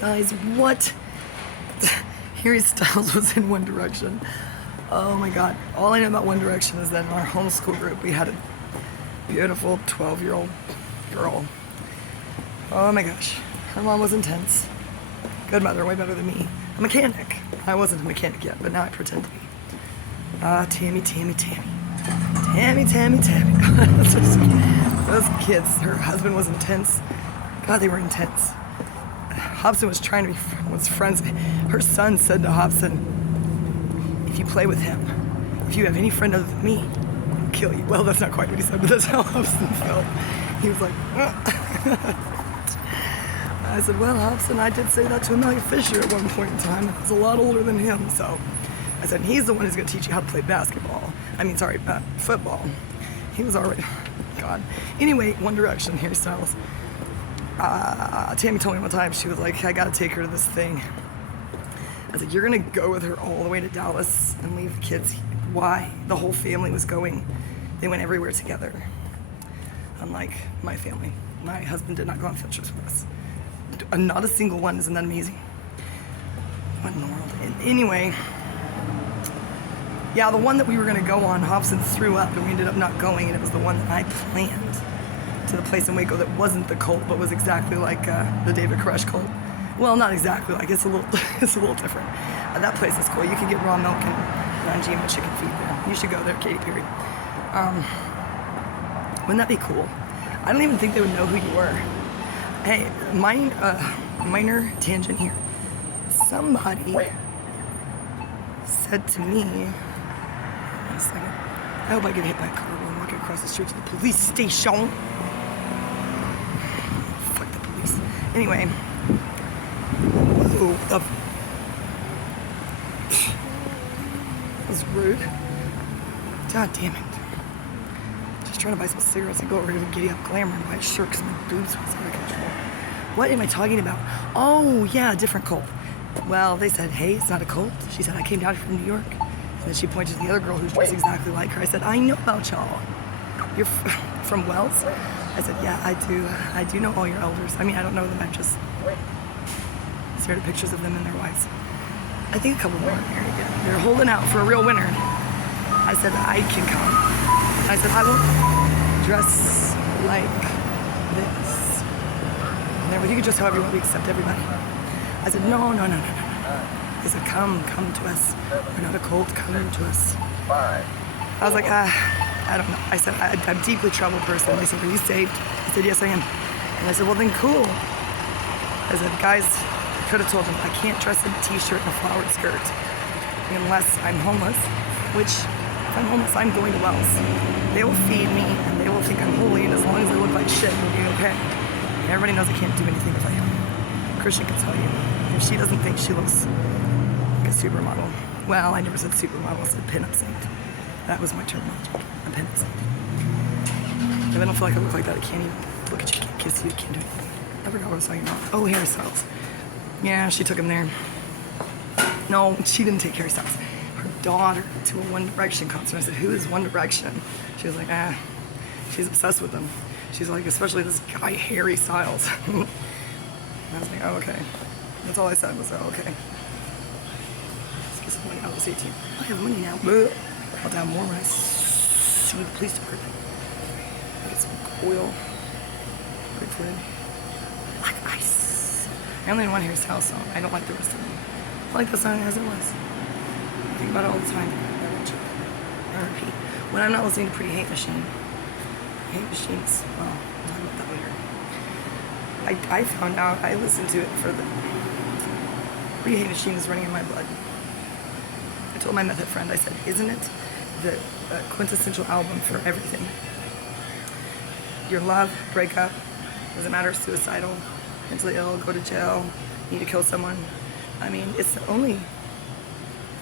Guys, what? Harry Styles was in One Direction. Oh my God. All I know about One Direction is that in our homeschool group, we had a beautiful 12-year-old girl. Oh my gosh. Her mom was intense. Good mother, way better than me. A mechanic. I wasn't a mechanic yet, but now I pretend to be. Tammy. Those kids, her husband was intense. God, they were intense. Hobson was trying to be friends. Her son said to Hobson, if you play with him, if you have any friend other than me, I'll kill you. Well, that's not quite what he said, but that's how Hobson felt. He was like, I said, well, Hobson, I did say that to Amelia Fisher at one point in time. I was a lot older than him, so I said, he's the one who's going to teach you how to play football. He was already, God. Anyway, One Direction, Harry Styles. Tammy told me one time, she was like, I got to take her to this thing. I said, you're going to go with her all the way to Dallas and leave the kids? Why? The whole family was going. They went everywhere together. Unlike my family. My husband did not go on field trips with us. Not a single one. Isn't that amazing? What in the world? Anyway, yeah, the one that we were going to go on, Hobson threw up and we ended up not going, and it was the one that I planned to the place in Waco that wasn't the cult, but was exactly like the David Koresh cult. Well, not exactly like, it's a little different. That place is cool. You can get raw milk and non-GMO chicken feed there. You should go there, Katy Perry. Wouldn't that be cool? I don't even think they would know who you were. Hey, minor tangent here. Somebody said to me, wait a second, I hope I get hit by a car while I'm walking across the street to the police station. Fuck the police. Anyway, that was rude. God damn it. Just trying to buy some cigarettes and go over to Giddy Up Glamour and buy a shirt because my boobs was out of control. What am I talking about? Oh, yeah, a different cult. Well, they said, hey, it's not a cult. She said, I came down here from New York. And then she pointed to the other girl who's dressed exactly like her. I said, I know about y'all. You're from Wells? I said, yeah, I do. I do know all your elders. I mean, I don't know them. I've just stared at pictures of them and their wives. I think a couple more are married yet. They're holding out for a real winner. I said, I can come. I said, I will dress like this. And they're like, you can dress however you want. We accept everybody. I said, no. They said, come to us. We're not a cult, come to us. I was like, I don't know. I said, I'm a deeply troubled person. They said, are you saved? I said, yes, I am. And I said, well, then cool. I said, guys, I could have told them, I can't dress in a t-shirt and a flowered skirt unless I'm homeless, which, if I'm homeless, I'm going to Wells. They will feed me, and they will think I'm holy, and as long as I look like shit, we'll be okay. And everybody knows I can't do anything if I am. Christian can tell you. If she doesn't think she looks like a supermodel. Well, I never said supermodel, I said pinup saint. That was my terminology, a pinup saint. If I don't feel like I look like that, I can't even look at you, can't kiss you, can't do anything. I forgot what I was talking about. Oh, Harry Styles. Yeah, she took him there. No, she didn't take Harry Styles. Her daughter to a One Direction concert. I said, who is One Direction? She was like, she's obsessed with them. She's like, especially this guy, Harry Styles. I was like, oh, okay. That's all I said was, oh, okay. Let's get some money out of this 18. I have money now. I'll down more when I see the police department. Get some oil. Wait for it. Black ice. I only know one Harry Styles song. I don't like the rest of them. I like the song as it was. I think about it all the time. I repeat. When I'm not listening to Pretty Hate Machine. Hate Machines, well, I'll talk about that later. I found out, I listened to it for the Pretty Hate Machine is running in my blood. I told my method friend, I said, isn't it the quintessential album for everything? Your love, breakup, doesn't matter, suicidal, mentally ill, go to jail, need to kill someone. I mean, it's the only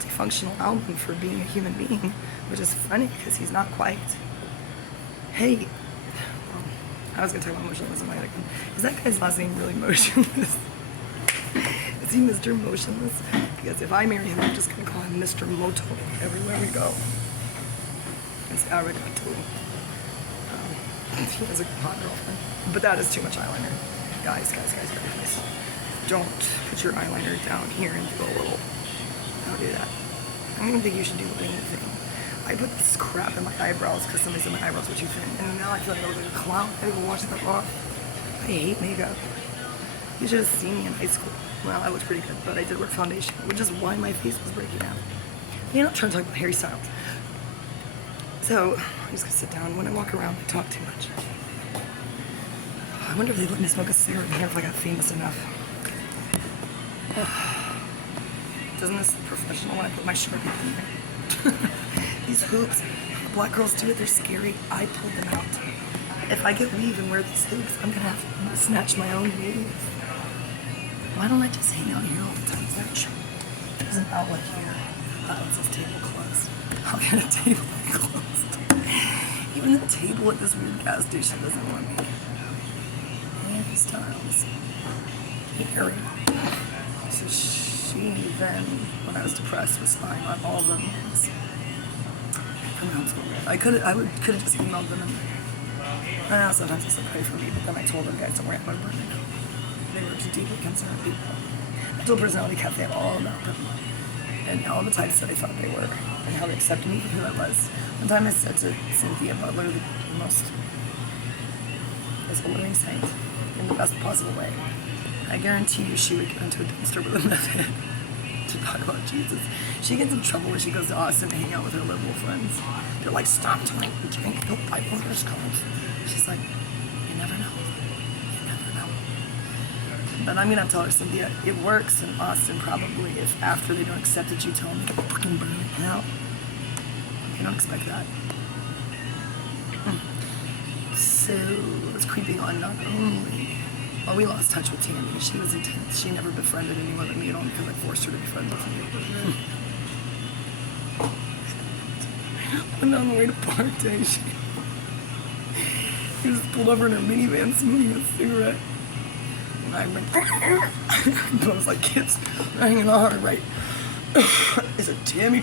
dysfunctional album for being a human being, which is funny because he's not quite. Hey, I was gonna talk about Motionless in my other. Is that guy's last name really Motionless? Is he Mr. Motionless? Because if I marry him, I'm just gonna call him Mr. Moto everywhere we go. It's arigato. He has a hot girlfriend. But that is too much eyeliner. Guys, please. don't put your eyeliner down here and do a little. Don't do that. I don't even think you should do anything. I put this crap in my eyebrows because somebody said my eyebrows were too thin, and now I feel like I look like a clown. I gotta go wash that off. I hate makeup. You should have seen me in high school. Well, I looked pretty good, but I did wear foundation, which is why my face was breaking out. You know, I'm trying to talk about Harry Styles. So, I'm just gonna sit down. When I walk around, I talk too much. I wonder if they'd let me smoke a cigarette in here if I got famous enough. Doesn't this look professional when I put my Sharpie in there? These hoops, black girls do it, they're scary. I pulled them out. If I get weave and wear these hoops, I'm gonna have to snatch my own weave. Why don't I just hang out here all the time? There's an outlet here. It says table closed. I'll get a table closed. Even the table at this weird gas station doesn't want me. Harry Styles. Harry. So she then, when I was depressed, was spying on all of them from homeschool. I could have just emailed them, and I know sometimes they said pray for me, but then I told them, guys, don't worry, I'm burning. They were just deeply concerned people. I told Personality Cafe all about them, and all the types that I thought they were, and how they accepted me for who I was. One time I said to Cynthia Butler, the most alluring saint, in the best possible way, I guarantee you she would get into a dumpster with a meth head to talk about Jesus. She gets in trouble when she goes to Austin to hang out with her liberal friends. They're like, stop tonight and drink, don't buy orders cards. She's like, you never know. You never know. But I'm gonna have to tell her, Cynthia, it works in Austin probably if after they don't accept it, you tell them they can fucking burn it out. You don't expect that. So it's creeping on not only. Well, we lost touch with Tammy. She was intense. She never befriended anyone but me at all because I forced her to be friends with me. And on the way to Park Day, she just pulled over in her minivan smoking a cigarette. And I went, but I was like, kids, they're hanging on hard, right? I said, Tammy. I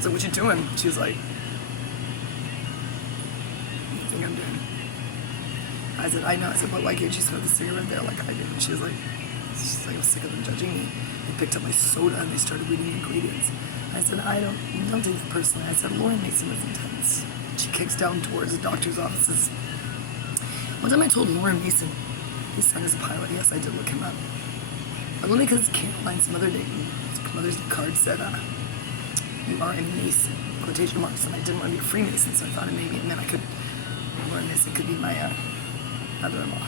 said, what you doing? She was like, what do you think I'm doing? I said, I know. I said, but why can't you smoke the cigarette there like I did? And she was like, I'm sick of them judging me. They picked up my soda and they started reading the ingredients. I said, don't take it personally. I said, Lauren Mason is intense. She kicks down doors at doctor's offices. One time I told Lauren Mason, his son is a pilot. Yes, I did look him up. Only because Caroline's Mother's Day card said, you are a Mason, quotation marks, and I didn't want to be a Freemason, so I thought maybe, and then Lauren Mason could be my mother-in-law.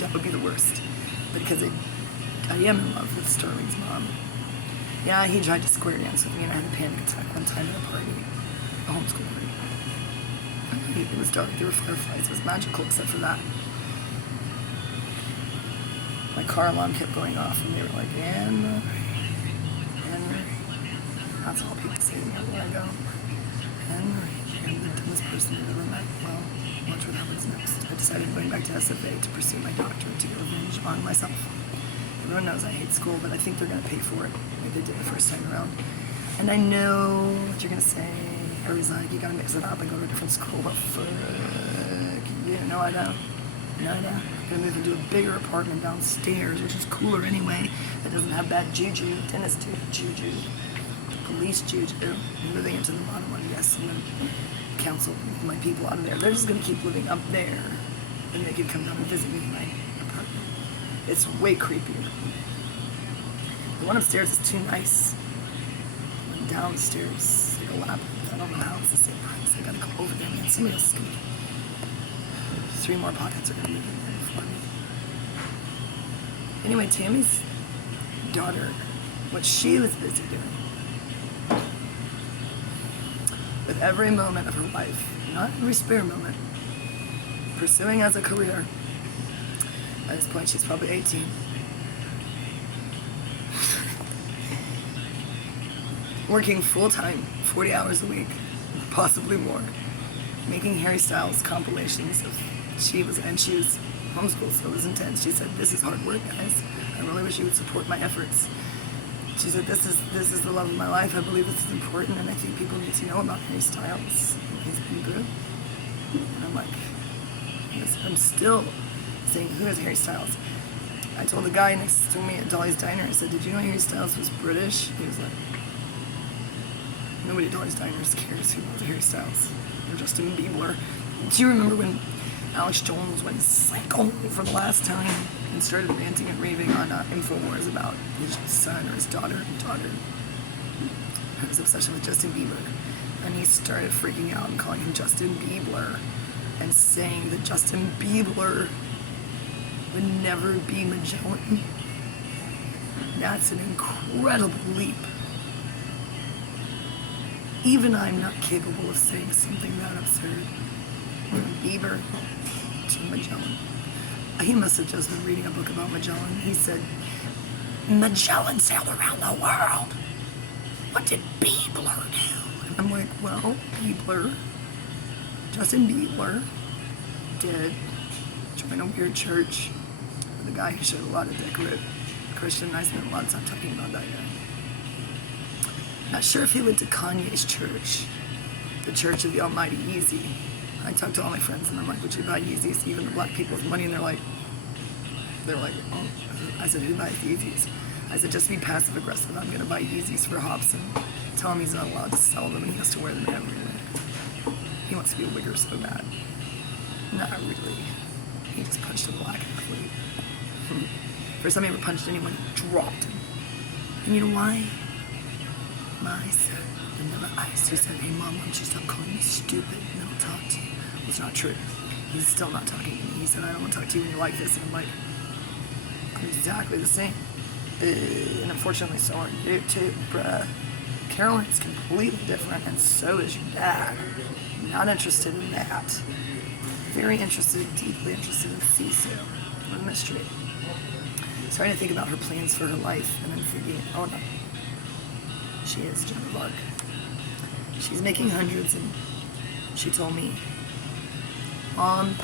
That would be the worst. But because I am in love with Sterling's mom. Yeah, he tried to square dance with me, and I had a panic attack one time at a party, a homeschool party. It was dark, there were fireflies, it was magical except for that. My car alarm kept going off, and they were like, Anne. That's all people say to me everywhere I go. Anne, I'm the dumbest person I've ever met. Well, watch what happens next. I decided going back to SFA to pursue my doctorate to get revenge on myself. Everyone knows I hate school, but I think they're going to pay for it like they did the first time around. And I know what you're going to say. Everybody's like, you got to mix it up and go to a different school. But fuck you. No, I don't. No, I don't. I'm going to move into a bigger apartment downstairs, which is cooler anyway. That doesn't have bad juju, tennis juju, police juju. I'm moving into the bottom one, yes. I'm going to counsel my people out of there. They're just going to keep living up there. And they can come down and visit me in my apartment. It's way creepier. The one upstairs is too nice. The one downstairs, like a labyrinth. I don't know how it's the same price. I gotta go over there, man. Somebody else is gonna. 3 more pockets are gonna move in there for me. Anyway, Tammy's daughter, what she was busy doing, with every moment of her life, not every spare moment, pursuing as a career. At this point, she's probably 18. Working full-time, 40 hours a week, possibly more. Making Harry Styles compilations of, she was homeschooled, so it was intense. She said, this is hard work, guys. I really wish you would support my efforts. She said, this is the love of my life. I believe this is important, and I think people need to know about Harry Styles. He's been good. And I'm like, yes, I'm still saying, who is Harry Styles? I told the guy next to me at Dolly's Diner, I said, did you know Harry Styles was British? He was like, nobody at Dolly's Diners cares who knows Harry Styles or Justin Bieber. Do you remember when Alex Jones went psycho for the last time and started ranting and raving on InfoWars about his son or his daughter his obsession with Justin Bieber? And he started freaking out and calling him Justin Bieber and saying that Justin Bieber would never be Magellan. That's an incredible leap. Even I'm not capable of saying something that absurd. From Bieber to Magellan. He must have just been reading a book about Magellan. He said, Magellan sailed around the world. What did Bieber do? And I'm like, well, Justin Bieber did join a weird church with a guy who showed a lot of dick with Christian, and I spent a lot of time talking about that guy. Not sure if he went to Kanye's church, the Church of the Almighty Yeezy. I talked to all my friends and I'm like, would you buy Yeezys? Even the black people with money, and they're like, oh. I said, who buys Yeezys? I said, just be passive aggressive. I'm gonna buy Yeezys for Hobson. Tell him he's not allowed to sell them and he has to wear them everywhere. He wants to be a wigger so bad. Not really. He just punched a black athlete. First time he ever punched anyone, dropped him. And you know why? My son, Vanilla Ice, who said, hey mom, why don't you stop calling me stupid and then I'll talk to you. Well, it's not true. He's still not talking to me. He said, I don't want to talk to you when you're like this. And I'm like, I'm exactly the same. And unfortunately, so are you too, bruh. Caroline's completely different, and so is your dad. Not interested in that. Very interested, deeply interested in Sisu, a mystery. Starting to think about her plans for her life, and I'm thinking, oh no, she is Joan of Arc. She's making hundreds, and she told me, Mom,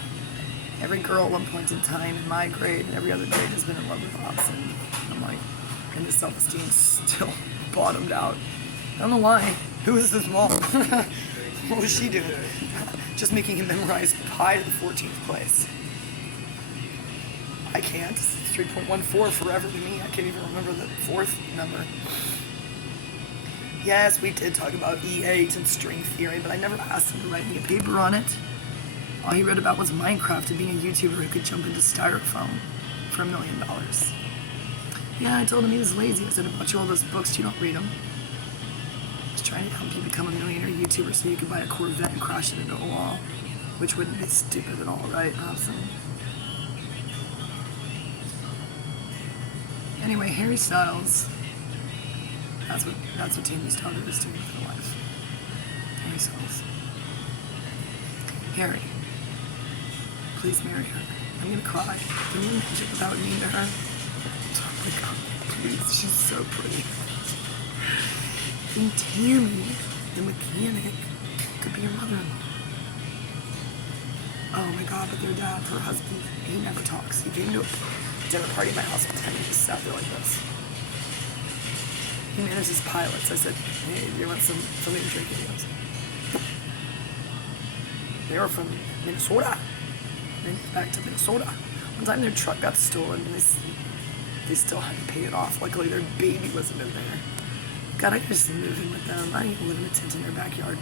every girl at one point in time in my grade and every other grade has been in love with Hobson. I'm like, and his self-esteem still bottomed out. I don't know why. Who is this mom? What was she doing? Just making him memorize pi to the 14th place. I can't. It's 3.14 forever to me. I can't even remember the fourth number. Yes, we did talk about E8 and string theory, but I never asked him to write me a paper on it. All he read about was Minecraft and being a YouTuber who could jump into styrofoam for $1 million. Yeah, I told him he was lazy. I said, I bought you all those books, you don't read them. I was trying to help you become a millionaire YouTuber so you could buy a Corvette and crash it into a wall, which wouldn't be stupid at all, right, Hobson? Anyway, Harry Styles. That's what Tammy's daughter is doing with her life. Harry Styles. Harry, please marry her. I'm gonna cry. Can you imagine without mean to her? Oh my god, please, she's so pretty. And Tammy, the mechanic, could be your mother-in-law. Oh my god, but their dad, her husband, he never talks. He came to a dinner party at my house one time and he just sat there like this. He manages pilots. I said, hey, do you want something to drink? He goes, they were from Minnesota. They moved back to Minnesota. One time their truck got stolen and they still had to pay it off. Luckily their baby wasn't in there. God, I could just move in with them. I didn't live in a tent in their backyard.